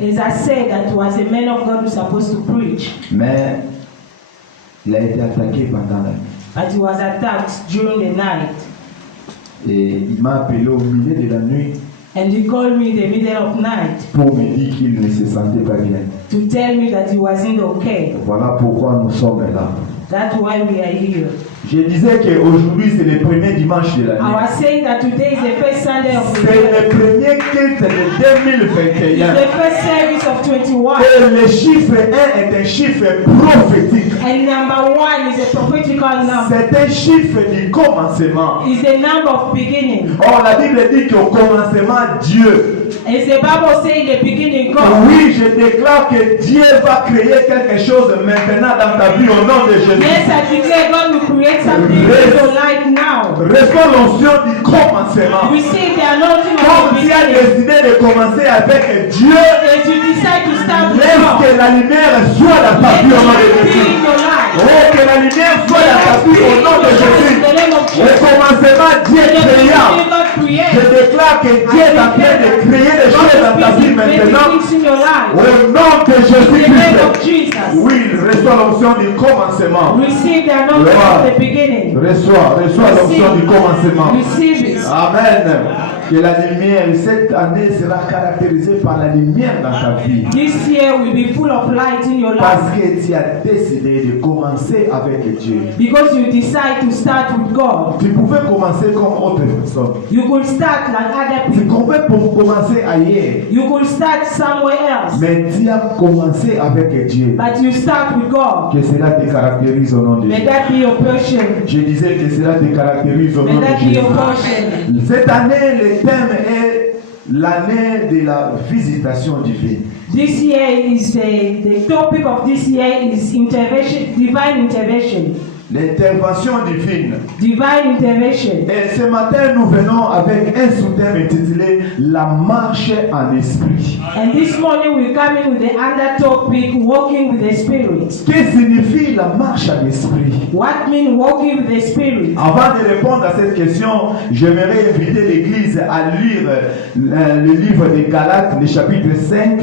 As I said, that was a man of God who was supposed to preach. Mais il a été attaqué pendant la nuit. But he was attacked during the night. Et il m'a appelé au milieu de la nuit And he called me in the middle of night pour me dire qu'il ne se sentait pas bien. to tell me that he wasn't okay. Voilà pourquoi nous sommes là. That's why we are here. Je disais qu'aujourd'hui c'est le premier dimanche de I l'année. was saying that today is the first Sunday of the C'est year. le premier culte de It's 2021. the first service of 21. Et le chiffre 1 est un chiffre prophétique. And number 1 is a prophetical number. C'est un chiffre du commencement. It's the number of beginning. Or la Bible dit qu'au commencement Dieu. As the Bible says in the beginning, God. Oui, je déclare que Dieu va créer quelque chose maintenant dans ta vie au nom de Jésus. Yes, I declare God will create something in your life now. Reçois l'onction du commencement. Receive the anointing of Comme the tu as beginning. décidé de commencer avec Dieu, As you decide to start with laisse God, que la lumière soit dans ta let vie au nom de light be Jésus. in your life. Oh, que la lumière soit dans ta vie au nom de Jésus. In the name of Au Jesus. commencement, Dieu In the créa. beginning, God created. Je déclare que Dieu est en train de créer des choses dans ta vie maintenant. things in your life. Au nom de In the name of Jésus-Christ. Jesus. Oui, reçois l'onction du commencement. Receive the anointing of the beginning. Reçois l'onction du commencement. Receive it. Amen. Que la lumière, cette année sera caractérisée par la lumière dans ta vie. This year will be full of light in your Parce life. que tu as décidé de commencer avec Dieu. Because you decide to start with God. Tu pouvais commencer comme autre personne. You could start like other Tu people. pouvais commencer ailleurs. You could start somewhere else. Mais tu as commencé avec Dieu. But you start with God. Que cela te caractérise au nom de May Jésus. that be your portion. Je disais que cela te caractérise au nom May de that be Jésus. your portion. Cette année, le thème est l'année de la visitation divine. This year is the topic of this year is intervention, divine intervention. L'intervention divine. Divine intervention. Et ce matin, nous venons avec un sous-thème intitulé La marche en esprit. And this morning we come in with the under topic, walking with the Spirit. Que signifie la marche en esprit? What means walking with the Spirit? Avant de répondre à cette question, j'aimerais inviter l'Église à lire le livre de Galates, le chapitre 5,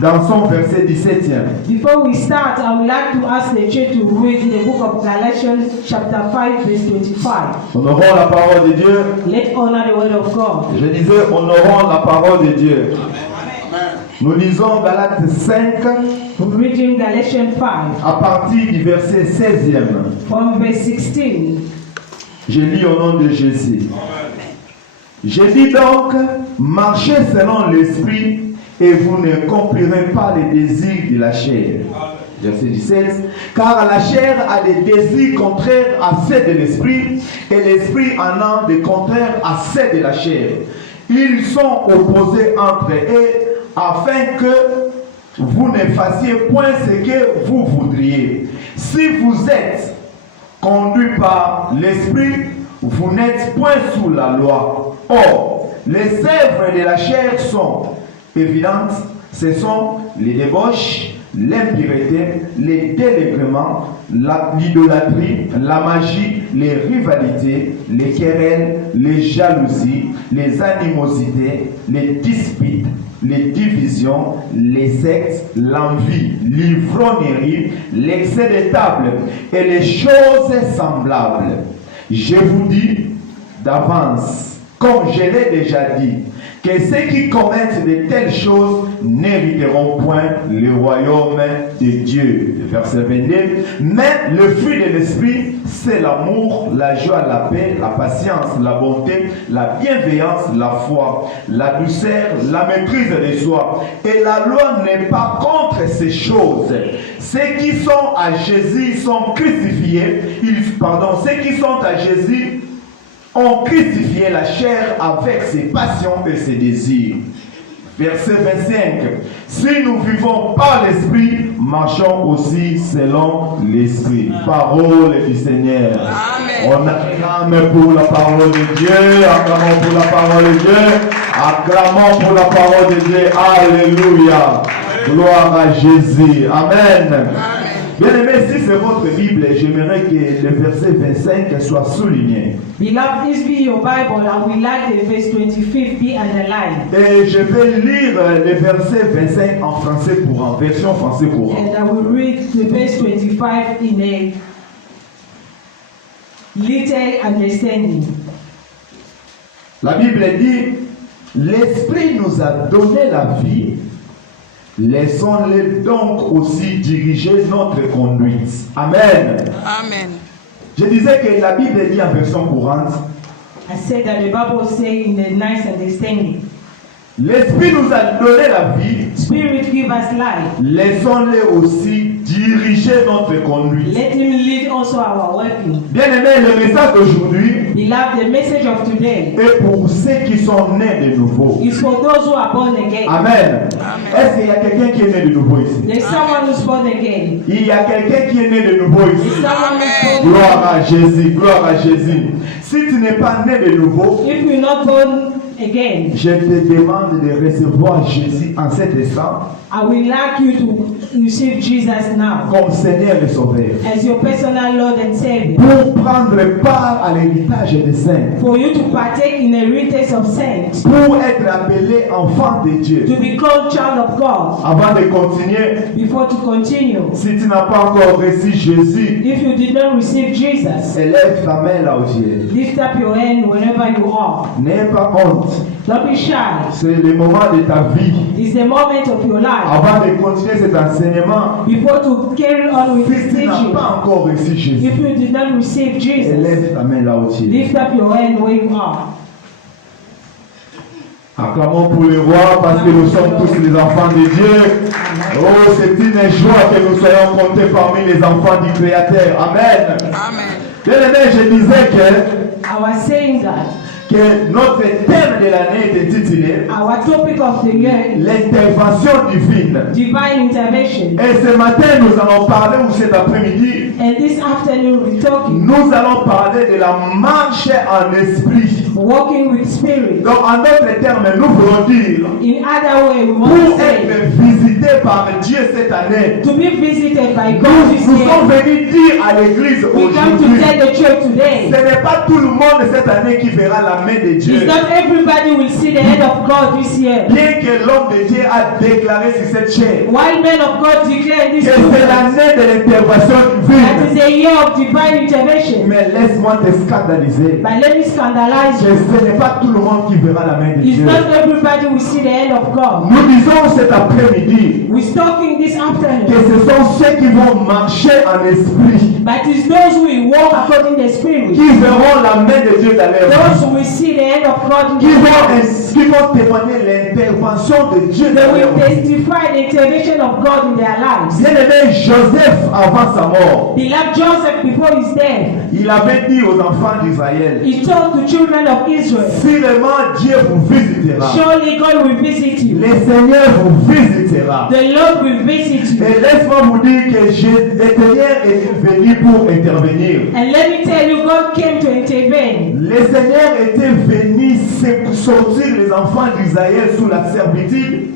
dans son verset 17e. Before we start, I would like to ask the church to read the book of Galatians chapter 5 verse 25. Honorons la parole de Dieu. Let's honor the word of God. Je disais, honorons la parole de Dieu. Nous lisons Galates 5 We're reading Galatians 5 à partir du verset 16e. from verse 16. Je lis au nom de Jésus. Je dis donc, marchez selon l'esprit et vous ne accomplirez pas les désirs de la chair. Verset 16. Car la chair a des désirs contraires à ceux de l'esprit et l'esprit en a des contraires à ceux de la chair. Ils sont opposés entre eux afin que vous ne fassiez point ce que vous voudriez. Si vous êtes conduit par l'esprit, vous n'êtes point sous la loi. Or, les œuvres de la chair sont évidentes, ce sont les débauches, l'impureté, les délègrements, l'idolâtrie, la magie, les rivalités, les querelles, les jalousies, les animosités, les disputes, les divisions, les sectes, l'envie, l'ivrognerie, l'excès de table et les choses semblables. Je vous dis d'avance, comme je l'ai déjà dit, que ceux qui commettent de telles choses n'hériteront point le royaume de Dieu. Verset 22. Mais le fruit de l'esprit, c'est l'amour, la joie, la paix, la patience, la bonté, la bienveillance, la foi, la douceur, la maîtrise de soi. Et la loi n'est pas contre ces choses. Ceux qui sont à Jésus sont crucifiés. Ceux qui sont à Jésus ont crucifié la chair avec ses passions et ses désirs. Verset 25. Si nous vivons par l'esprit, marchons aussi selon l'esprit. Parole du Seigneur. Amen. On acclame pour la parole de Dieu. Acclamons pour la parole de Dieu. Acclamons pour la parole de Dieu. Alléluia. Gloire à Jésus. Amen. Bien aimé, si c'est votre Bible, j'aimerais que le verset 25 soit souligné. Beloved, this be your Bible, and we like the verse 25 be underlined. Et je vais lire le verset 25 en français courant, version français courant. And I will read the verse 25 in a little understanding. La Bible dit, l'Esprit nous a donné la vie, laissons-le donc aussi diriger notre conduite. Amen. Amen. Je disais que la Bible dit en version courante, I said that the Bible say in a nice understanding. l'Esprit nous a donné la vie, Spirit give us life. laissons-le aussi diriger notre conduite. Let him lead also our working. Bien aimé, le message d'aujourd'hui Beloved, the message of today est pour ceux qui sont nés de nouveau. is for those who are born again. Amen. Amen. Est-ce qu'il y a quelqu'un qui est né de nouveau ici? There's someone who's born again. Il y a quelqu'un qui est né de nouveau There's ici. someone who's born Gloire à Jésus, gloire à Jésus. Si tu n'es pas né de nouveau, If you're not born again, je te demande de recevoir Jésus en cet instant I would like you to receive Jesus now comme Seigneur et Sauveur. as your personal Lord and Savior. Pour prendre part à l'héritage des saints. For you to partake in the heritage of saints, Pour être appelé enfant de Dieu. to become child of God. Avant de continuer, Before to continue, si tu n'as pas encore reçu Jésus, if you did not receive Jesus, élève ta main là où tu es. lift up your hand wherever you are. N'aie pas honte. Don't be shy. C'est le moment de ta vie. It's the moment of your life. Avant de continuer cet enseignement, Before to carry on with si this tu n'as teaching, pas encore reçu Jésus, if you did not receive Jesus, élève ta main là où tu es. lift up your hand where you are. Acclamons pour le roi parce que nous sommes tous les enfants de Dieu. Oh, c'est une joie que nous soyons comptés parmi les enfants du Créateur. Amen. Amen. Bien aimé, je disais que I was saying that notre thème de l'année est intitulé our topic of the year is l'intervention divine. divine intervention. Et ce matin, nous allons parler, ou cet après-midi, And this afternoon we're talking nous allons parler de la marche en esprit. walking with spirit. Donc, en d'autres termes, nous voulons dire, In other way, we want pour to say être visité par Dieu cette année, to be visited by God nous this sommes year. venus dire à l'église We come to aujourd'hui, tell the church today. ce n'est pas tout le monde cette année qui verra la main de Dieu. It's not everybody will see the hand of God this year. Bien que l'homme de Dieu a déclaré sur cette chair While men of God declare que this c'est movement, l'année de l'intervention that is divine. a year of divine intervention. Mais laisse-moi te scandaliser. But let me scandalize Que you. ce n'est pas tout le monde qui verra la main de It's Dieu. not everybody will see the hand of God. Nous disons cet après-midi We're talking this que afternoon. ce sont ceux qui vont marcher en esprit But it's those who will walk according to the Spirit. qui verront la main de Dieu dans leur Those vie. who will see the hand of God in Qui their vont, lives. qui vont témoigner l'intervention de Dieu They dans leur will vie. testify the intervention of God in their lives. Bien-aimé Joseph, avant sa mort, Beloved Joseph, before his death, il avait dit aux enfants d'Israël, he told the children of Israel, sûrement Dieu vous visitera. surely God will visit you. Le Seigneur vous visitera. The Lord will visit you. Et laisse-moi vous dire que le Seigneur est venu pour intervenir. And let me tell you, God came to intervene. Le Seigneur était venu sortir les enfants d'Israël sous la servitude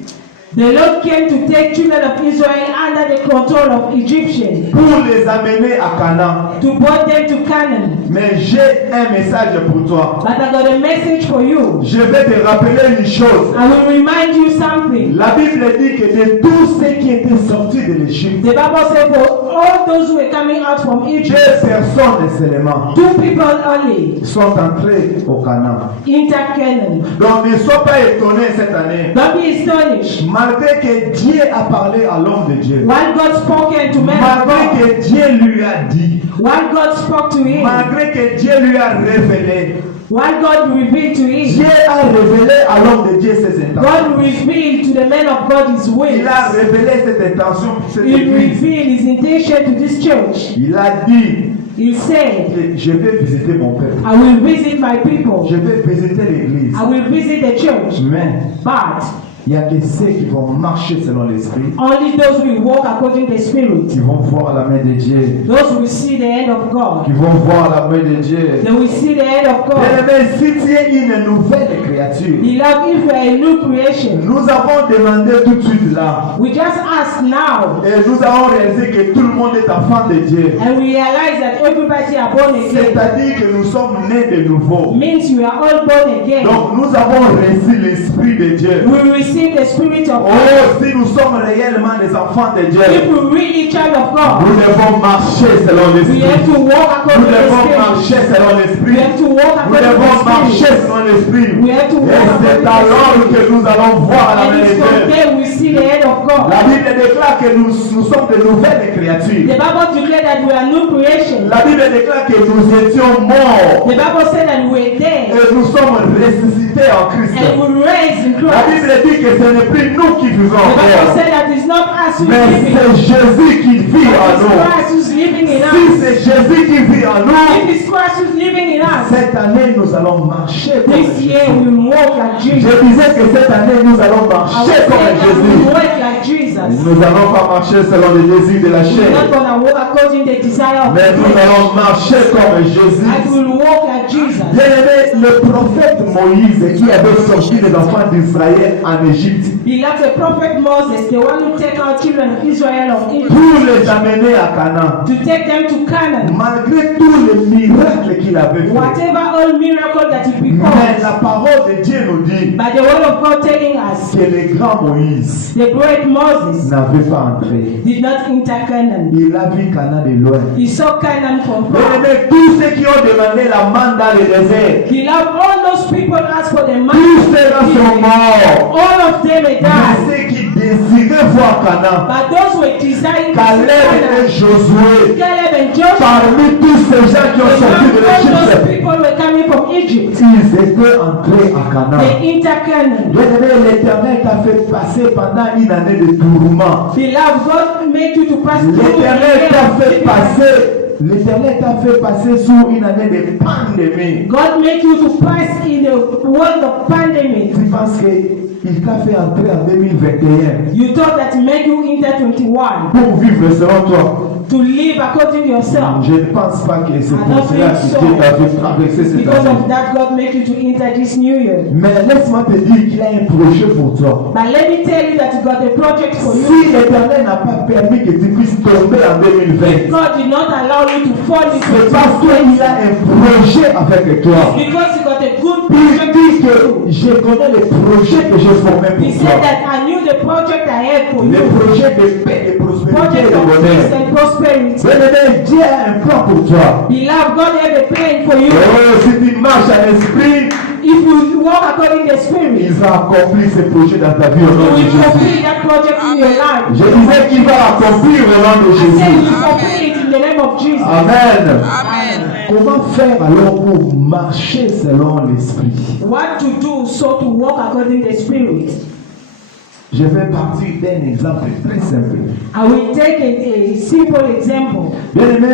The Lord came to take children of Israel under the control of Egyptians pour les amener à Canaan. to bring them to Canaan. Mais j'ai un message pour toi. But I got a message for you. Je vais te rappeler une chose. I will remind you something. La Bible dit que de tous ceux qui étaient sortis de l'Égypte, The Bible says for all those who were coming out from 2 Egypt, personnes seulement 2 people only sont entrés au Canaan. enter Canaan. Donc ne sois pas étonné cette année. Don't be astonished. Malgré que Dieu a parlé à l'homme de Dieu, While God spoke to man of malgré God, que Dieu lui a dit, while God spoke to him, malgré que Dieu lui a révélé, while God revealed to him, Dieu a révélé à l'homme de Dieu ses intentions. God revealed to the man of God his ways. Il a révélé cette intention pour cette He église. revealed his intention to this church. Il a dit He said, que je vais visiter mon peuple. I will visit my people. Je vais visiter l'église. I will visit the church. Mais But Il n'y a que ceux qui vont marcher selon l'esprit, Only those who walk according to the Spirit. qui vont voir la main de Dieu, Those who will see the hand of God. qui vont voir la main de Dieu. They will see the hand of God. Bien-aimé, si tu es une nouvelle créature, Beloved, if you are a new creation, nous avons demandé tout de suite là, we just ask now, et nous avons réalisé que tout le monde est enfant de Dieu. and we realize that everybody are born again. C'est-à-dire que nous sommes nés de nouveau. Means we are all born again. Donc nous avons reçu l'Esprit de Dieu. We receive the Spirit of God. Oh, si nous sommes réellement des enfants de Dieu, If we really child of God, nous devons marcher selon we l'Esprit. have to walk Nous according to the devons Spirit. marcher selon We l'Esprit. have to walk Nous according devons to the marcher Spirit. selon l'Esprit. We have to Et walk c'est according to the alors Spirit. que nous allons voir la And main de it's from Dieu. there we see the hand of God. La Bible déclare que nous sommes de nouvelles créatures. The Bible declares that we are new creation. La Bible déclare que nous étions morts The Bible said that we were dead et nous sommes ressuscités en Christ. and we raised in La Christ. Bible dit que ce n'est plus nous qui vivons The Bible encore, said that it's not us who mais is living, c'est Jésus qui vit en it's nous. Christ who's living in Si us. c'est Jésus qui vit en If nous, it's Christ who's living in us, cette année nous allons marcher comme this year Jésus. we will walk like Je Jesus. disais que cette année nous allons I will marcher say comme that we Jésus. will walk like Jesus. Nous n'allons pas marcher selon les désirs de la We're chair, not going to walk according to the desire of mais the nous flesh. allons marcher comme I Jésus. will walk like Jesus. Bien-aimé, le prophète Moïse qui avait sorti les enfants d'Israël en Égypte Beloved, the prophet Moses, the one who take our children of Israel of Egypt, pour les amener à Canaan, to take them to Canaan, malgré tous les miracles qu'il avait fait. whatever all miracle that he Mais performed, la parole de Dieu nous dit by the word of God telling us, que le grand Moïse the great Moses n'avait pas entré. did not enter Canaan. Il a vu Canaan de loin. He saw Canaan from far. Bien-aimé, tous ceux qui ont demandé la manne dans le désert, Beloved, all those people asked for the tous man. ceux-là sont morts. All of them may Mais die. ceux qui désiraient voir Canaan, But those who were desiring to see Caleb et Canaan, Josué, Caleb and Joshua, parmi tous ces gens qui ont sorti de all those l'Égypte, people were coming from Egypt. ils étaient entrés à Canaan. They enter Canaan. Bien-aimé, l'Éternel t'a fait passer pendant une année de tourment. Beloved, God made you to pass through L'Éternel t'a fait the passer. L'Éternel t'a fait passer sous une année de pandémie. God made you to pass in the world of pandemic. Tu penses qu'il t'a fait entrer en 2021 You thought that He made you enter 21 pour vivre selon toi? to live according to yourself. Je ne pense pas que c'est pour cela que Dieu t'a fait traverser cette Because of année. that, God made you to enter this new year. Mais laisse-moi te dire qu'il a un projet pour toi. But let me tell you that He got a project for you. Si l'Éternel n'a pas permis que tu puisses tomber en 2020, God did not allow you to fall into c'est parce qu'il a un projet avec toi. because He got a good Il project dit for que you. je connais les projets que j'ai formés He pour said toi. that I knew the project I had for Les you. projets de paix, de prospérité et Project de of peace bonheur. and prosperity. Bien-aimé, Dieu a un plan pour toi. Beloved, God have a plan for you. Oh, si tu marches à l'esprit, If you walk according to the Spirit, il va accomplir ses projets dans ta vie au you nom de will Jésus. complete that project in your life. Je disais qu'il va accomplir au nom de I said you Jésus. complete it in the name of Jesus. Amen. Amen. Comment faire alors pour marcher selon l'esprit? What to do so to walk according to the Spirit? Je vais partir d'un exemple très simple. I will take a simple example. Bien aimé,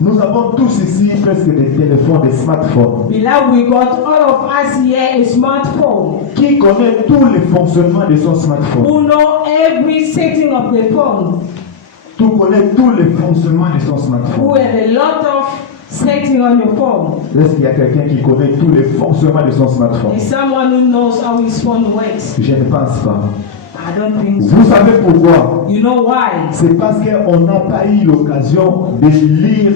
nous avons tous ici presque des téléphones, des smartphones. Beloved, we got all of us here a smartphone. Qui connaît tous les fonctionnements de son smartphone? Who know every setting of the phone. Tu connais tous les fonctionnements de son Who smartphone. have a lot of setting on your phone. Est-ce qu'il y a quelqu'un qui connaît tous les fonctionnements de son smartphone? Is someone who knows how his phone works? Je ne pense pas. I don't think so. Vous savez pourquoi? You know why? C'est parce qu'on n'a pas eu l'occasion de lire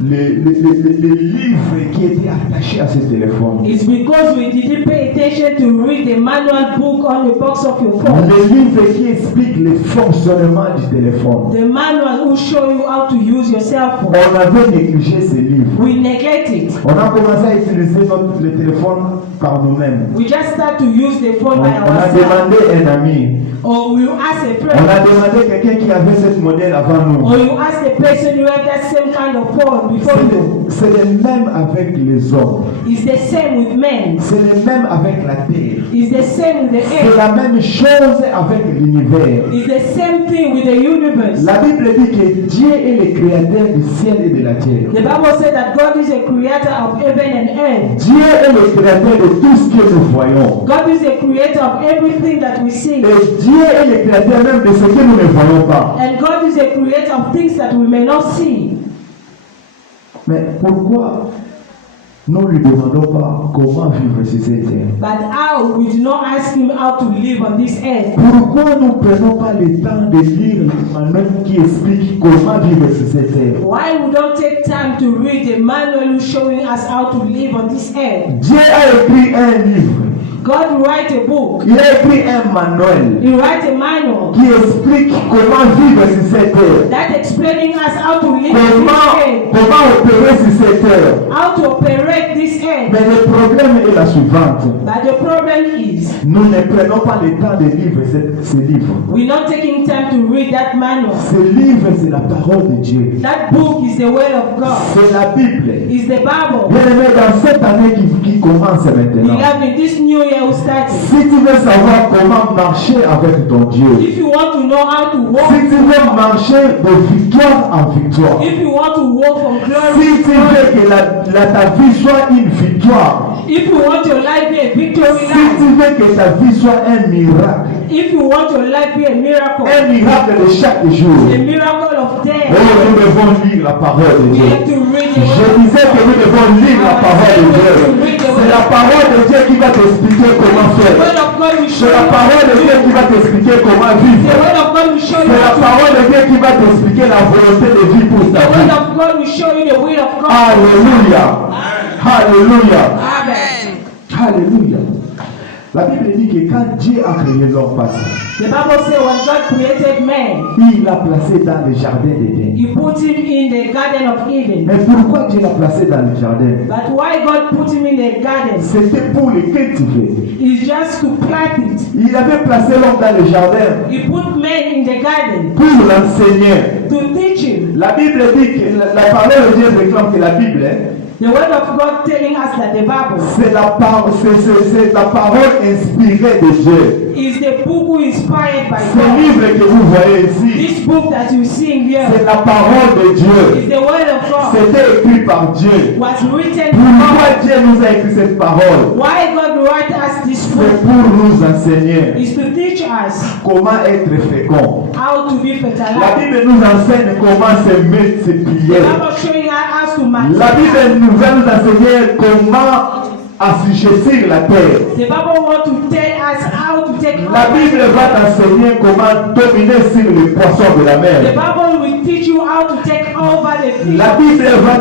les livres qui étaient attachés à ce téléphone. It's because we didn't pay attention to read the manual book on the box of your phone. Les livres qui expliquent le fonctionnement du téléphone. The manual will show you how to use your cell phone. On avait négligé ces livres. We neglect it. On a commencé à utiliser le téléphone par nous-mêmes. We just start to use the phone On by a ourselves. demandé un ami. Or we ask a On friend. a demandé quelqu'un qui avait ce modèle avant nous. Or you ask the person who had that same kind of phone before you. C'est le même avec les hommes. It's the same with men. C'est le même avec la terre. It's the same with the C'est earth. la même chose avec l'univers. It's the same thing with the universe. La Bible dit que Dieu est le créateur du ciel et de la terre. The Bible said that God is a creator of heaven and earth. Dieu est le créateur de tout ce que nous voyons. God is the creator of everything that we see. Et Dieu est le créateur même de ce que nous ne voyons pas. And God is the creator of things that we may not see. Mais pourquoi nous ne lui demandons pas comment vivre sur cette terre? But how we do not ask him how to live on this earth? Pourquoi nous ne prenons pas le temps de lire le manuel qui explique comment vivre sur cette terre? Why we don't take time to read the manual showing us how to live on this earth? Dieu a écrit un livre. God write a book. Il a écrit un manuel He write a manual qui explique comment vivre sur cette terre. that explaining us how to live on this earth, Comment opérer sur cette terre. how to operate this earth. Mais le problème est la suivante. But the problem is Nous ne prenons pas le temps de lire ce livre. we're not taking time to read that manual. Ce livre, c'est la parole de Dieu. That book is the word of God. C'est la Bible. Is the Bible. Bien aimé, dans cette année qui commence maintenant, Beloved, in this new year we started. si tu veux savoir comment marcher avec ton Dieu, If you want to know how to walk, si tu veux marcher de victoire en victoire, if you want to walk from glory si to tu glory, veux que ta vie soit une victoire, if you want your life be a victory si life, tu veux que ta vie soit un miracle if you want your life be a miracle de chaque jour, of oh, death, nous devons lire la parole de we Dieu. have to read the Je word. disais que nous devons lire la parole de Dieu. C'est la parole de Dieu qui va t'expliquer comment The faire. word of God will show C'est la you. parole de Dieu qui va t'expliquer comment The vivre. word of God will show you. C'est la how to- parole de Dieu qui va t'expliquer la volonté de vie pour The ta word vie. of God will show you the will of God. Alléluia. Alléluia. Amen. Alléluia. La Bible dit que quand Dieu a créé l'homme passé, The Bible says when God created man, il l'a placé dans le jardin d'Éden. He put him in the Garden of Eden. Mais pourquoi Dieu l'a placé dans le jardin? But why God put him in the garden? C'était pour le cultiver. Is just to plant it. Il avait placé l'homme dans le jardin He put man in the garden pour l'enseigner. to teach him. La Bible dit que la parole de Dieu réclame que la Bible, The word of God telling us that the Bible c'est la parole inspirée de Dieu. is the book who is inspired by Ce God. livre que vous voyez ici, This book that you see in c'est here la parole de Dieu. is the word of God. C'était écrit par Dieu. Was written. Pourquoi Dieu nous a écrit cette parole? Why God wrote us this C'est book pour nous enseigner is to teach us comment être fécond. how to be La fertilized. Bible nous enseigne comment se multiplier. The Bible showing us how to La multiply. Bible nous va nous enseigner comment assujettir la terre. The Bible want to tell us how to take La Bible va t'enseigner comment dominer sur les poissons de la The mer. Bible will teach you how to take over the fish. La Bible va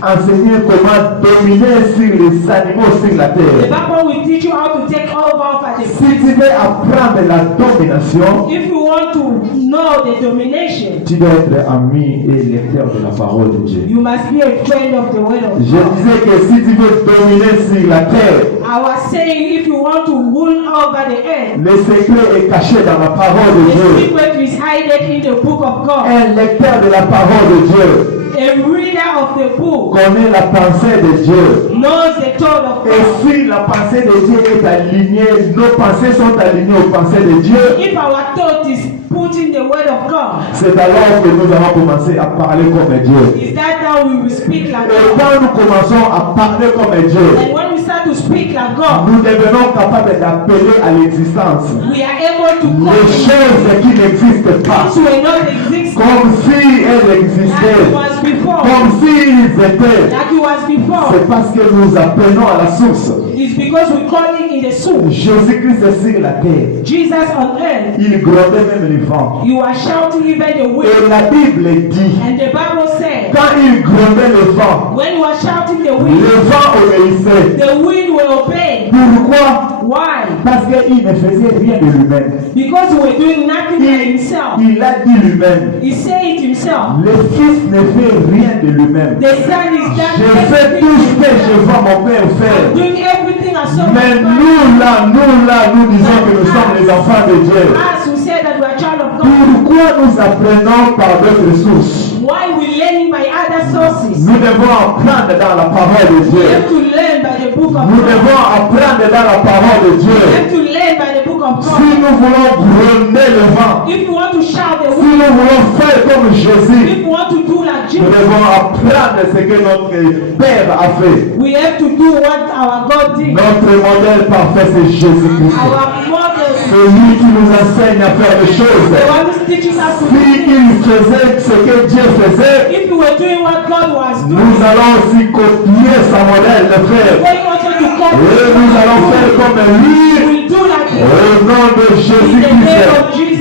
t'enseigner comment dominer sur les animaux sur la The terre. Bible will teach you how to take over the Si fish. tu veux apprendre la domination, If you want to know the domination, tu dois être ami et lecteur de la parole de Dieu. you must be a friend of the word of Je God. disais que si tu veux dominer sur la terre, I was saying if you want to rule over the earth, le secret est caché dans la parole de the Dieu. secret is hidden in the book of God. Un lecteur de la parole de Dieu A reader of the book connaît la pensée de Dieu. knows the thought of Et God. si la pensée de Dieu est alignée, nos pensées sont alignées aux pensées de Dieu, If our thought is put in the word of God, c'est alors que nous allons commencer à parler comme Dieu. is that how we will speak like Et God? quand nous commençons à parler comme Dieu, And when we start to speak like God, nous devenons capables d'appeler à l'existence we are able to les call choses qui n'existent pas, things were not existing comme si elles like it existaient, was before. comme s'ils étaient. Like it was before. C'est parce que nous appelons à la source. It's because we call it in the soul. Jésus-Christ est sur la terre. Jesus on earth, Il grondait même les vents. you are shouting even the Et wind. la Bible dit, And the Bible said, quand il grondait le vent, when you are shouting the wind, le vent obéissait. the wind will obey. Pourquoi? Why? Parce qu'il ne faisait rien de lui-même. Because he was doing nothing by himself. Il a dit lui-même, He said it himself. le Fils ne fait rien de lui-même. The Son is done Je fais tout ce que je vois mon Père faire. doing everything as so Mais nous là, nous disons que nous sommes les enfants de Dieu. Us who say that we are child of God. Pourquoi nous apprenons par d'autres sources? Why we learning by other sources? Nous devons apprendre dans la parole de We Dieu. have to learn by the book of Nous God. devons apprendre dans la parole de We Dieu. have to learn by the book of Si God. nous voulons gronder le vent, If you want to shout the si wind, nous voulons faire comme Jésus, if you want to do like si Nous devons apprendre ce que notre Père a fait. We have to do what our God did. Notre modèle parfait, c'est Jésus-Christ. Our model, C'est lui qui nous enseigne à faire les choses. the one who's teaching us to do. S'il faisait ce que Dieu faisait, If we were doing what God was doing, nous allons aussi copier sa modèle de faire. we're going also to Et copy. nous allons faire comme lui. We'll do like him. Au nom de Jésus-Christ.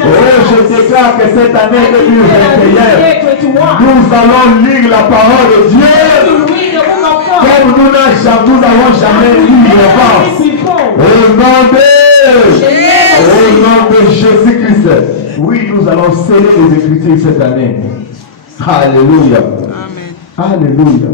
Oh, je déclare que cette année 2021, nous allons lire la parole de Dieu To read the book of God. comme nous n'avons jamais lu avant. Before. Au nom de Jésus-Christ. Oui, nous allons sceller les Écritures cette année. Alléluia. Alléluia.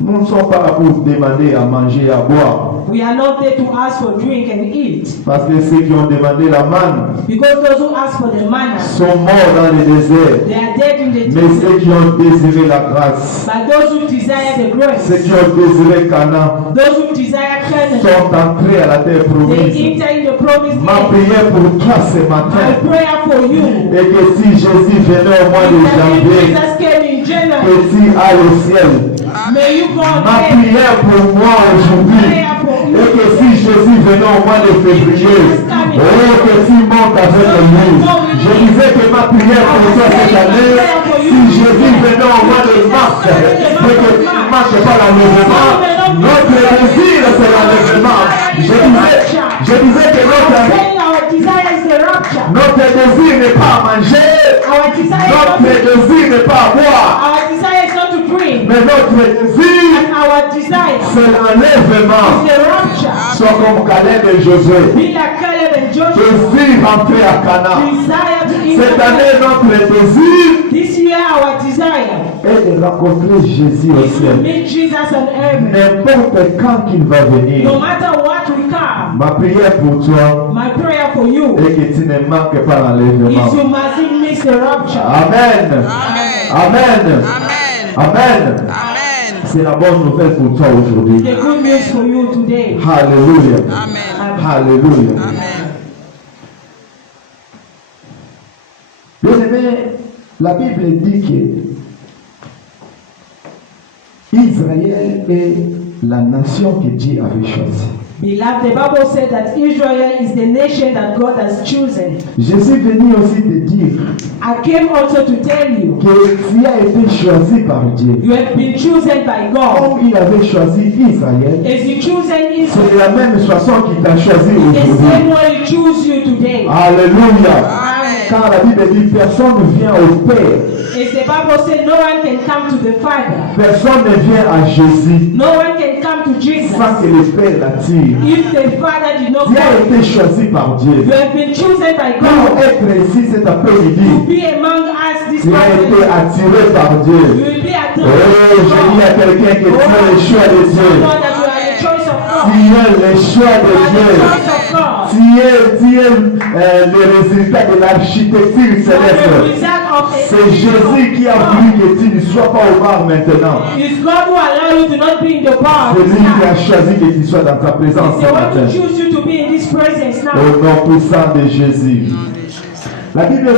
Nous ne sommes pas là pour demander à manger et à boire. We are not there to ask for drink and eat. Parce que ceux qui ont demandé la manne Because those who ask for the manna, sont morts dans le désert. they are dead in the Mais desert. ceux qui ont désiré la grâce, But those who desire the ceux grace, qui ont désiré Canaan, those who desire Canaan, sont entrés à la terre they promise. enter in the promised Ma land. prière pour toi ce My matin prayer for you, est que si Jésus venait au mois de that if janvier, Jesus came in que January, tu ailles au ciel. may you go Ma there. prière pour moi aujourd'hui est que si Jésus venait au mois de février, oh, que tu montes avec lui. Je disais que ma prière pour toi cette année, si Jésus venait au mois de mars, c'est que tu ne marches pas l'enlèvement. Notre désir, c'est l'enlèvement. Je disais que Saying our desire is the rapture. notre désir n'est pas à manger, Our desire notre is not désir n'est pas à boire, to, our desire is not to drink. mais notre désir, And our desire c'est l'enlèvement. is the rapture. Sois comme Caleb et Josué. Be like Caleb and Joshua. Désir rentrer à Canaan. Desire to Cette enter. année, notre désir This year our desire est de rencontrer Jésus au is to ciel. meet Jesus on earth. N'importe quand qu'il va venir. No matter what will come, Ma prière pour toi my prayer for you est que tu ne manques pas is l'enlèvement. you mustn't miss the rapture. Amen. Amen. Amen. C'est la bonne nouvelle pour toi aujourd'hui. The good news for you today. Alléluia. Alléluia. Bien-aimé, la Bible dit que Israël est la nation que Dieu avait choisie. Beloved, the Bible said that Israel is the nation that God has chosen. Je suis venu aussi te dire I came also to tell you, que tu as été choisi par Dieu. you have been chosen by God. Comme il avait choisi Israël, As you chosen Israel, c'est la même façon qu'il t'a choisi the same aujourd'hui. way He choose you today. Alléluia. Amen. Car la Bible dit personne ne vient au Père. As the Bible said, no one can come to the Father. Personne ne vient à Jésus No one can come to Jesus sans que le Père l'attire. if the Father did not Tu as come. été choisi par Dieu. You have been chosen by Pour God être ici cet to après-midi, be among us this tu as été morning. attiré par You Dieu. will be at the Oh, je dis à quelqu'un que tu as le choix de Dieu. know that you are the choice of God. Tu es le choix de You are the Dieu. choice of God. Tu es le résultat de l'architecture You are the céleste. result of the C'est Jésus qui a voulu que tu ne sois pas au bar maintenant. It's God who allow you to not be in the bar. C'est lui qui a It's choisi que tu sois dans ta présence ce the one matin. to choose you to be in this presence now. Au nom puissant de Jésus. La Bible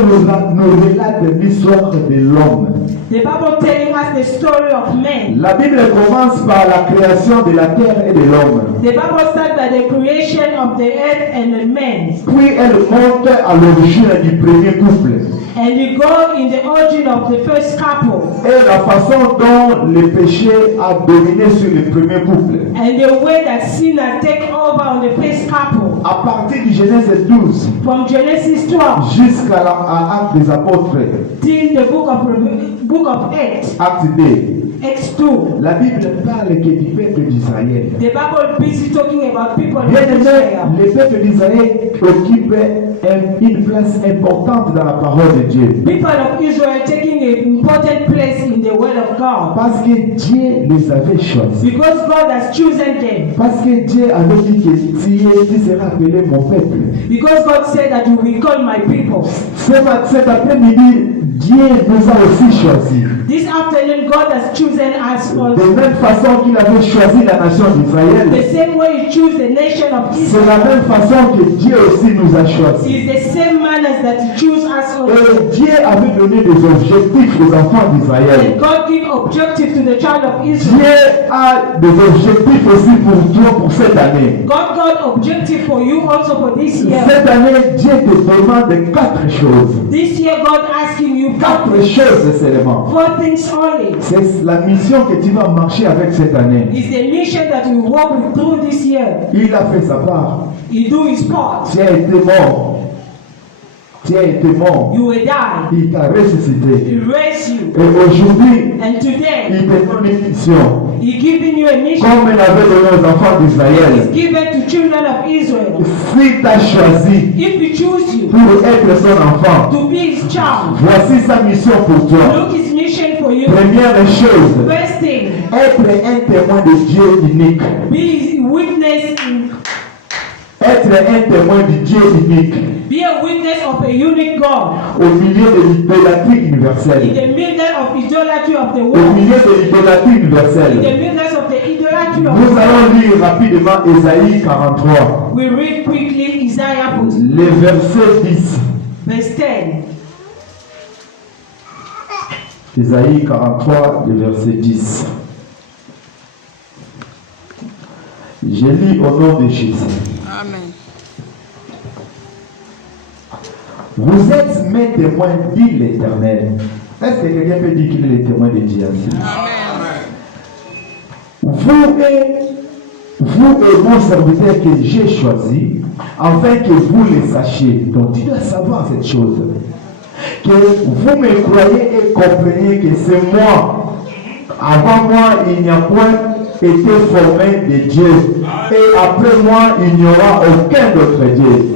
nous relate l'histoire de l'homme. The Bible telling us the story of men. La Bible commence par la création de la terre et de l'homme. The Bible starts by the creation of the earth and the men. Puis elle monte à l'origine du premier couple. And you go in the origin of the first couple. Et la façon dont le péché a dominé sur le premier couple. And the way that sin had taken over on the first couple. À partir du Genèse 12 From Genesis 12 jusqu'à Actes des Apôtres, till the book of Acts, Acte 2, Acts 2. la Bible parle que du peuple d'Israël. The Bible busy talking about people of Bien aimé, Israel. le peuple d'Israël occupe une place importante dans la parole de Dieu. People of Israel taking an important place in the word of God. Parce que Dieu les avait choisis. Because God has chosen them. Parce que Dieu avait dit que tu seras appelé mon peuple. Because God said that you will call my people. Cet après-midi, Dieu nous a aussi choisis. This afternoon, God has chosen us De also. même façon qu'il avait choisi la nation d'Israël, The same way He chose the nation of c'est la Israel. même façon que Dieu aussi nous a choisis. It's the same manners that He chose us also. Et Dieu avait donné des objectifs aux enfants d'Israël. And God gave objective to the child of Israel. Dieu a des objectifs aussi pour toi pour cette année. God got objective for you also for this year. Cette année, Dieu te demande 4 choses. This year, God asking you 4 choses seulement. 4 things only. C'est la mission que tu vas marcher avec cette année. It's the mission that we walk with through this year. Il a fait sa part. He do His part. Tu as été mort. Tu as été mort. You will die. Il t'a ressuscité. He raised you. Et aujourd'hui, And today, il te donne une mission. He giving you a mission. Comme il avait donné aux enfants It's d'Israël. given to children of Israel. S'il t'a choisi If He choose you pour être son enfant, to be His child, voici sa mission pour toi. look His mission for you. Première chose, First thing, être un témoin de Dieu unique. be His witness in, Être un témoin de Dieu unique be a witness of a unique God au milieu de l'idolâtrie in universelle. the middle of idolatry of the Au world, milieu de l'idolâtrie in the universelle. middle of the idolatry of Nous the world. allons lire rapidement Ésaïe 43, We read quickly Isaiah 40, le verset 10. verse 10. Ésaïe 43, le verset 10. Je lis au nom de Jésus. Amen. Vous êtes mes témoins, dit l'Éternel. Est-ce que quelqu'un peut dire qu'il est le témoin de Dieu ainsi? Amen. Vous et mon serviteur que j'ai choisi, afin que vous le sachiez. Donc tu dois savoir cette chose. Que vous me croyez et compreniez que c'est moi. Avant moi, il n'y a point été formé de Dieu. Et après moi, il n'y aura aucun autre Dieu.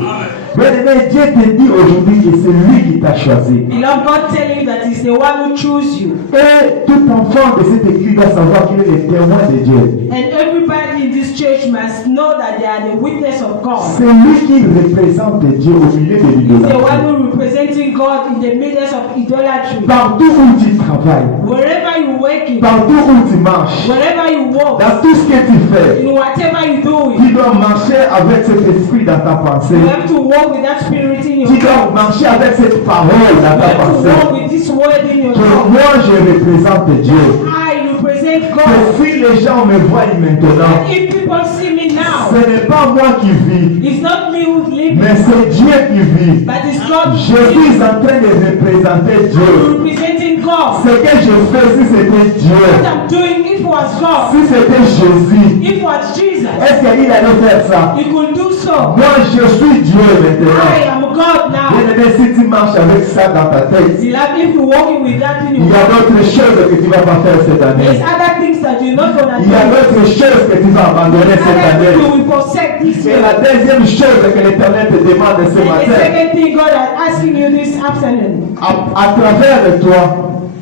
Bien-aimé, Dieu te dit aujourd'hui que c'est lui qui t'a choisi. Beloved, God telling you that He's the one who chose you. Et tout enfant de cette église doit savoir qu'il est le témoin de Dieu. And everybody in this church must know that they are the witness of God. C'est lui qui représente Dieu au milieu de He's the l'idolâtrie. one who representing God in the midst of idolatry. Partout où tu travailles, Wherever you working, partout où tu marches, wherever you walk, dans tout ce que tu fais, in whatever you do, tu dois marcher avec cet esprit dans ta pensée. you have to walk with that spirit in your Tu dois heart. marcher avec cette parole dans You ta have to pensée. walk with this word in your Que heart. moi je représente Dieu. I represent Que God. si les gens me voient maintenant, And if people see me now, ce n'est pas moi qui vis, it's not me who's living, mais c'est Dieu qui vit. but it's God Je suis en train de représenter Dieu. representing God. Ce que je fais, si c'était What Dieu, I'm doing, if it was God, si c'était Jésus, if it was Jesus, est-ce qu'il allait faire ça? He could do so. Moi, je suis Dieu I maintenant. am God now. Bien-aimé, si tu marches avec ça dans ta tête, Beloved, if you're walking with that in il y your a heart, d'autres choses que tu ne vas pas faire cette there's année. other things that you're not gonna Il y a do. d'autres choses que tu vas abandonner cette Other things année. you will forsake this Et year. la deuxième chose que l'Éternel te demande ce And the matin, second thing God is asking you this afternoon, à travers de toi,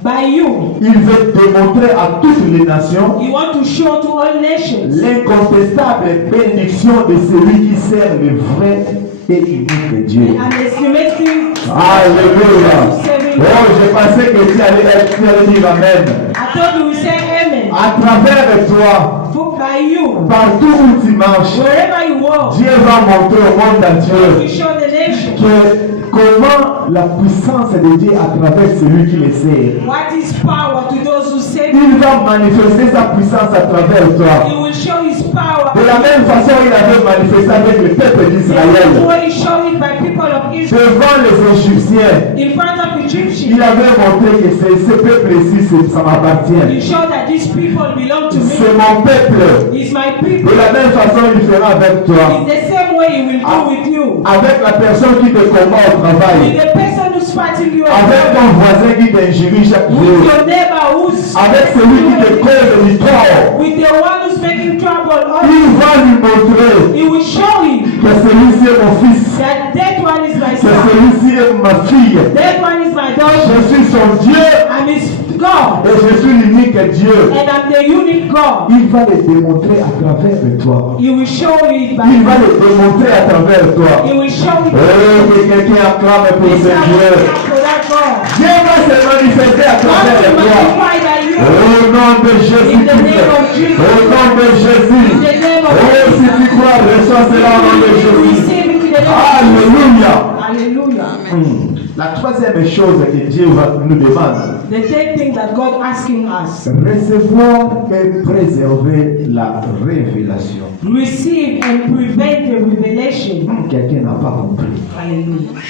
by you, il veut démontrer à toutes les nations you want to show to all nations l'incontestable bénédiction de celui qui sert le vrai et unique Dieu. and estimating. Alléluia. Oh, je pensais que tu allais dire Amen. I thought you would say amen. À travers de toi, For by you, partout où tu marches, wherever you walk, Dieu va montrer au monde you entier show the nation comment la puissance de Dieu à travers celui qui le sert. what is power to those who save Il you. va manifester sa puissance à travers He toi. will show His power. De la même façon, il avait manifesté avec le peuple The d'Israël. way He showed it by people of Israel Devant les Égyptiens, in front of il Egyptians. avait montré que ce peuple-ci, ça He m'appartient. showed that these people belong to C'est me. mon peuple. It's my De people. la même façon, il fera avec toi. It's the same way He will do with you. Avec la personne qui te combat au With travail. the person who's fighting you, Avec ton voisin qui t'injurie chaque with jour. your neighbor who's Avec celui qui te cause du tort. with the one who's making trouble. Il va lui montrer He will show him que celui-ci est mon fils. that that one is my Que son, celui-ci est ma fille. that one is my daughter. Je suis son Dieu I'm His God, et je suis l'unique Dieu. and I'm the unique God. Il va le démontrer à travers de toi. He will show it Il by. va le démontrer à travers toi. He will show it. Oh, que quelqu'un acclame pour ce This Dieu. for that God. Dieu va se gloire. Au nom de Jésus-Christ. Au nom de Jésus. Oh, si tu crois, reçois cela au nom de Jésus. Alléluia. Hallelujah. La troisième chose que Dieu nous demande, The third thing that God asking us, recevoir et préserver la révélation. receive and prevent the revelation. Quelqu'un n'a pas compris. Hallelujah.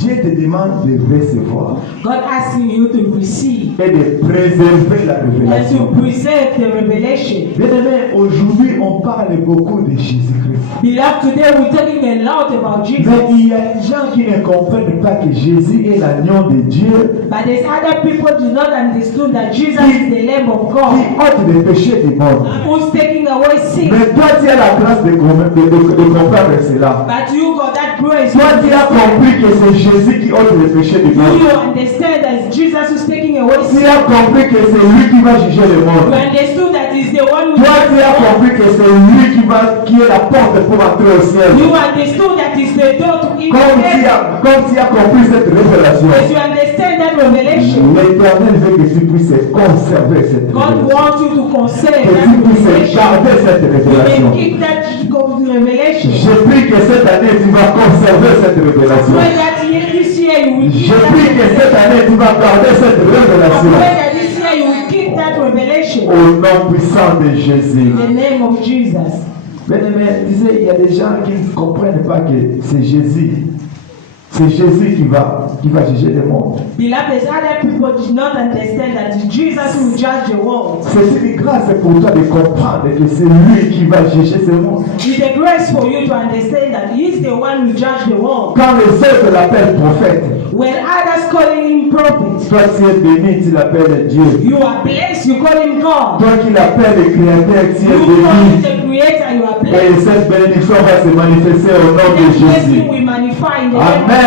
Dieu te demande de recevoir God asking you to receive et de préserver la and to révélation. preserve the revelation. Bien-aimé, aujourd'hui, on parle beaucoup de Jésus-Christ. Beloved, today we're talking a lot about Jesus. Mais il y a des gens qui ne comprennent pas que Jésus est l'agneau de Dieu But there's other people do not understand that Jesus is the Lamb of qui God ôte les péchés du monde. who's taking away sin. Mais toi, tu as la grâce de comprendre cela. But you got that grace. Toi, tu as compris que c'est Jésus qui ôte les péchés du monde. You understand that Jesus who's taking away Tu sin. as compris que c'est lui qui va juger le You monde. understood that he's the one who. Toi, tu as compris que c'est lui qui est la porte pour entrer au ciel. You understood that he's the door to heaven. Comme tu as compris cette révélation, As you understand that revelation, l'Éternel veut que tu puisses conserver cette God révélation. wants you to consider Que that tu puisses revelation. garder cette You révélation. may keep that revelation. Je prie que cette année tu vas conserver cette révélation. Pray that this year you will keep Je prie que that cette année tu vas garder cette I révélation. pray that this year you will keep that revelation. Au nom puissant de Jésus. In the name of Jesus. Bien-aimé, disais, il y a des gens qui ne comprennent pas que c'est Jésus. C'est Jésus qui va juger le monde. Beloved, other people do not understand that it's Jesus who will judge the world. C'est une grâce pour toi de comprendre que c'est lui qui va juger ce monde. It's a grace for you to understand that He is the one who judge the world. Quand les autres l'appellent prophète, When others calling him prophet, toi tu es béni, tu l'appelles Dieu. you are blessed, you call him God. Toi qui l'appelles le Créateur, tu es You call him béni. the Creator, you are Et blessed. cette bénédiction va se manifester au nom de That Jésus. blessing will magnify in the name of Amen.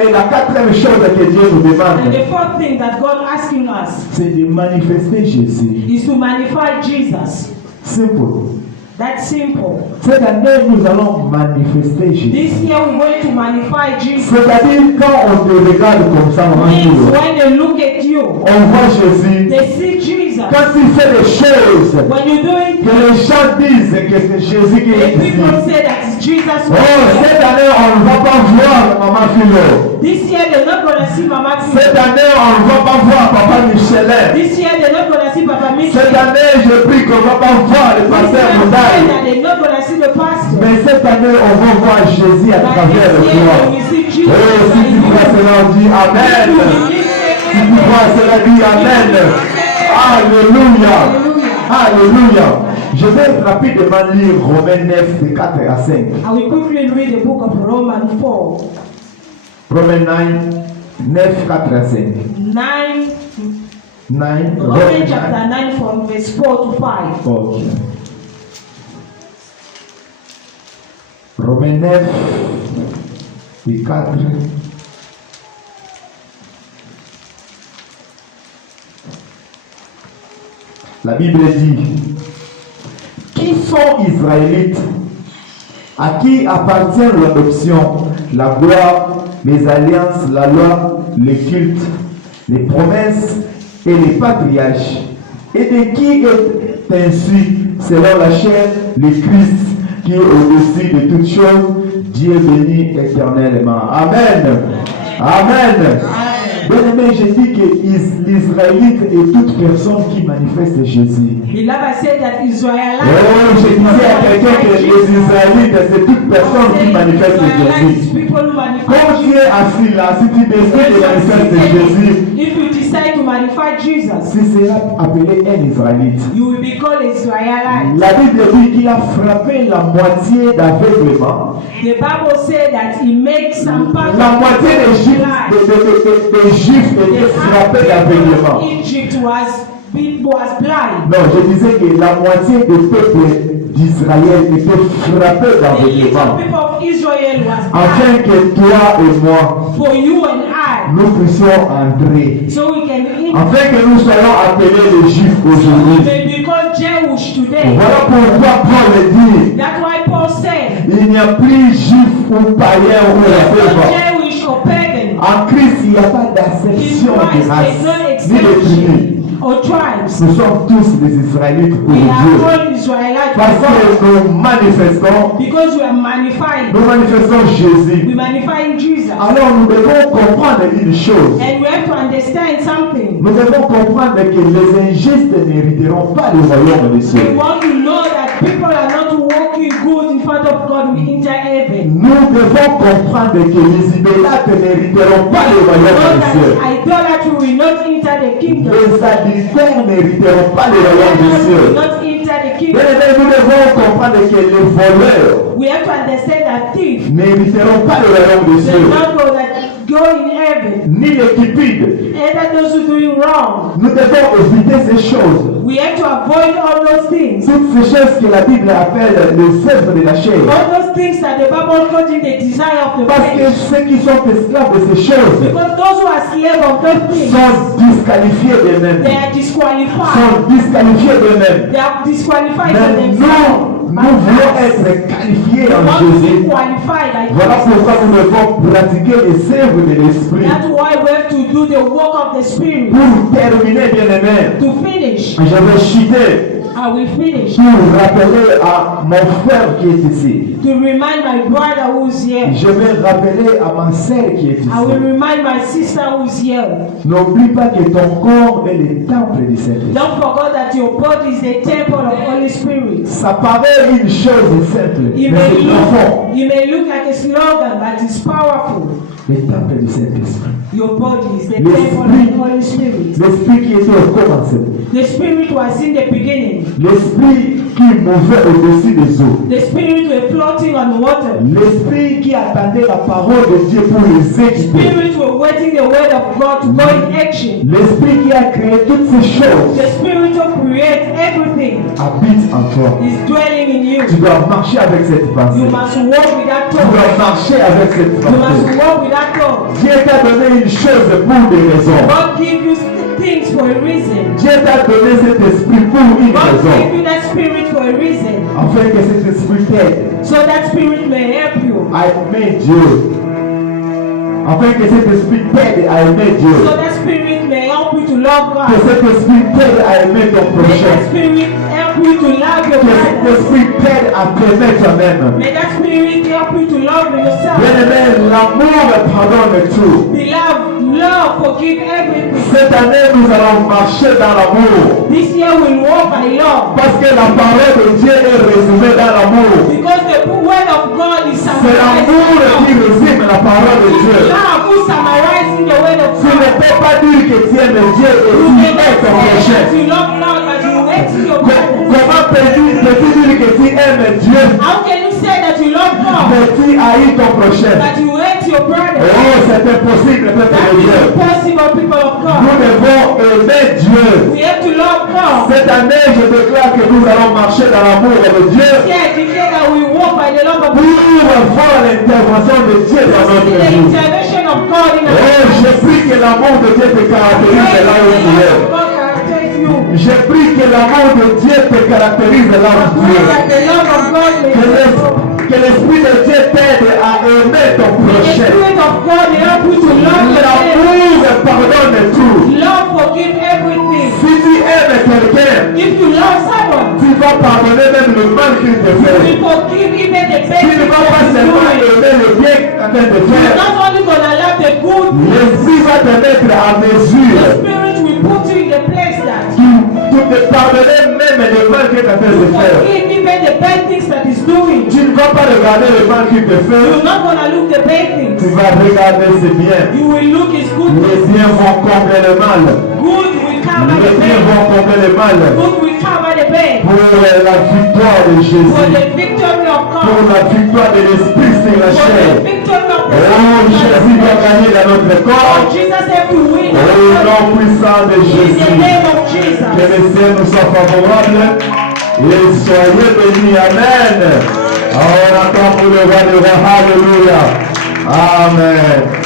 Et la quatrième chose que Dieu nous And demande, the fourth thing that God asking us c'est de manifester Jésus. is to magnify Jesus. Simple. That's simple. Cette année, nous allons manifester Jésus. This year we're going to magnify Jesus. C'est-à-dire, quand on te regarde comme ça, on Means voit when they look at you, Jésus. they see Jesus. Quand il fait des choses, When you do it, que les gens disent que c'est Jésus qui est the ici. people say that it's Jesus. Oh, cette année, on ne va pas voir Maman Philo. This year they're not gonna see Mama Cette Philo. année, on ne va pas voir Papa Michelin. This year they're not gonna see Papa Mitchell. Cette année, je prie qu'on ne va pas voir le This pasteur year Moudaï. they're not gonna see the pastor. Mais cette année, on va voir Jésus à But travers le this year toi. they will see Jesus. Oh, si tu crois cela, on dit Amen. Si tu crois cela, dis Amen. Alléluia. Alléluia. Je vais rapidement lire Romains 9, de 4 à 5. I will quickly read the book of Romans 4, Romains 9, 4 à 5. 9, 9, Romans chapter 9 from verse 4 to 5. Ok. Romains 9, de 4. La Bible dit, qui sont Israélites, à qui appartient l'adoption, la gloire, les alliances, la loi, les cultes, les promesses et les patriarches, et de qui est ainsi, selon la chair, le Christ, qui est au-dessus de toutes choses, Dieu béni éternellement. Amen. Amen. Bien-aimé, je dis que l'Israélite est toute personne qui manifeste Jésus. Beloved said that Israelites. Oh, je disais à quelqu'un que les Israélites, c'est toute personne qui manifeste Jésus. Quand tu es assis là, si tu décides de manifester Jésus, if you decide to magnify Jesus, tu seras appelé un Israélite. you will be called Israelite. La Bible dit qu'il a frappé la moitié d'aveuglement. The Bible said that He makes some part La of moitié des Juifs, des Juifs étaient frappés d'aveuglement. Egypt was blind. Non, je disais que la moitié du peuple d'Israël était frappé The little d'aveuglement. people of Israel was Afin blind. que toi et moi, For you and I, nous puissions entrer. so we can Afin que nous soyons appelés les Juifs aujourd'hui. may be called Jewish today. Voilà pourquoi Paul dit, That's why Paul said, il n'y a plus Juif ou païen ou "There's la no Jewish or pagan." En Christ, il n'y a pas In d'acception de Christ, race, there's no ni de tribu. exception or tribes. Nous sommes tous des Israélites pour We Dieu. are all Israelites Parce for God. que nous manifestons, Because we are magnifying. Jésus. We magnifying Jesus. Alors nous devons comprendre une chose. And we have to understand something. Nous devons comprendre que les injustes n'hériteront pas le royaume des We cieux. want to know that people are not walking good in front of God will enter heaven. Nous devons comprendre que les idolâtres n'hériteront pas le royaume Know des cieux. that idolatry will not enter the kingdom. Les adultères n'hériteront pas le royaume des Idolatry will cieux. not enter the kingdom. Bien, nous devons comprendre que les voleurs We have to understand that thieves n'hériteront pas le royaume des they cieux. not go that go in heaven. Ni les cupides. Either those who doing wrong. Nous devons éviter ces choses. We have to avoid all those things. Toutes ces choses que la Bible appelle les œuvres de la chair. All those things that the Bible calls in the desire of the Parce que flesh. ceux qui sont esclaves de ces choses Because those who are slaves of those things, sont disqualifiés d'eux-mêmes. they are disqualified. Sont disqualifiés d'eux-mêmes. They are disqualified Mais for themselves. nous voulons être qualifiés We en want to be Jésus. qualified like Voilà Jesus. pourquoi nous devons pratiquer les œuvres de l'Esprit. That's why we have to do the work of the Spirit. Pour terminer, bien-aimés, To finish, je vais chuter I will finish. pour rappeler à mon frère qui est ici. To remind my brother who's here. Je vais rappeler à ma sœur qui est I will ici. remind my sister who's here. N'oublie pas que ton corps est le temple du Saint-Esprit. Don't forget that your body is the temple of Holy Spirit. Ça paraît une chose simple, It mais may c'est profond. look like a slogan, but it's powerful. Le temple du Saint-Esprit. Your body is the L'Esprit. temple of the Holy Spirit. L'Esprit qui était au commencement. The Spirit was in the beginning. L'Esprit qui mouvait au-dessus des eaux. The Spirit were floating on water. L'Esprit qui attendait la parole de Dieu pour les exécuter. Spirits were waiting the word of God to go in action. L'Esprit qui a créé toutes ces choses The Spirit who creates everything habite en toi. is dwelling in you. Tu dois marcher avec cette pensée. You must walk with that Tu dois thought. marcher avec cette You must pensée. walk with that thought. Dieu t'a donné une chose pour des raisons. God give you things for a reason. Dieu t'a donné cet esprit pour une God raison. give you that spirit for a reason. Afin que cet esprit t'aide So that spirit may help you. à aimer Dieu. Afin que cet esprit t'aide à aimer Dieu. So that spirit may help you to love Que God. cet esprit t'aide à aimer ton May prochain. that spirit help you to love your Que cet brother. esprit t'aide à t'aimer toi-même. May that spirit help you to love yourself. Bien-aimé, l'amour pardonne tout. Beloved, love forgive everything. Cette année, nous allons marcher dans l'amour. This year we'll walk by love. Parce que la parole de Dieu est résumée dans l'amour. Because the word of God is C'est summarized l'amour in qui love. résume la parole de Dieu. Love who summarizing the word of Tu ne God. peux pas dire que tu aimes Dieu et You tu may aimes not ton say prochain. that you love God, but you hate your brother. Comment peux-tu dire que tu aimes Dieu How can you say that you love God, mais tu haïs ton prochain? but you hate your brother? Oh, c'est impossible, peuple That de is Dieu. impossible, people of Nous God. devons aimer Dieu. We have to love God. Cette année, je déclare que nous allons marcher dans l'amour de Dieu Yeah, declare that we walk by the love of pour God. voir l'intervention de Dieu dans See notre the vie. intervention of God in our Oh, lives. je prie que l'amour de Dieu te caractérise là où tu es. God characterize you. Je prie que l'amour de Dieu te caractérise là où tu Pray es. that the love of God may Que l'Esprit de Dieu t'aide à aimer ton the prochain. Spirit of God may help you to love yourself. L'amour pardonne tout. Love forgive everything. Si tu aimes quelqu'un, If you love someone, tu vas pardonner même le mal qu'il te you fait. will forgive even the bad Tu things ne vas pas that seulement he's doing. aimer le bien qu'il est en train de You're faire. not only gonna love the good, L'Esprit va te mettre à the mesure. Spirit will put you in the place that Tu te pardonner même le mal qu'il est en train de you faire. forgive even the bad things that he's doing. Tu ne vas pas regarder le mal qu'il te fait. You're not gonna look the bad things. Tu vas regarder ses biens. You will look his Les goodness. biens vont combler le mal. Good will cover Les the biens bad. vont combler le mal. Good will cover the bad. Pour la victoire de For Jésus. the victory of Pour God. la victoire de l'Esprit sur la For chair. the victory of the Oh, Jésus va gagner dans notre corps. Jesus have to win. Au nom puissant de In the Jésus. name of Que Jesus. le ciel nous soit favorable. Et soyez bénis. Amen. On attend pour le roi de roi. Alléluia. Amen.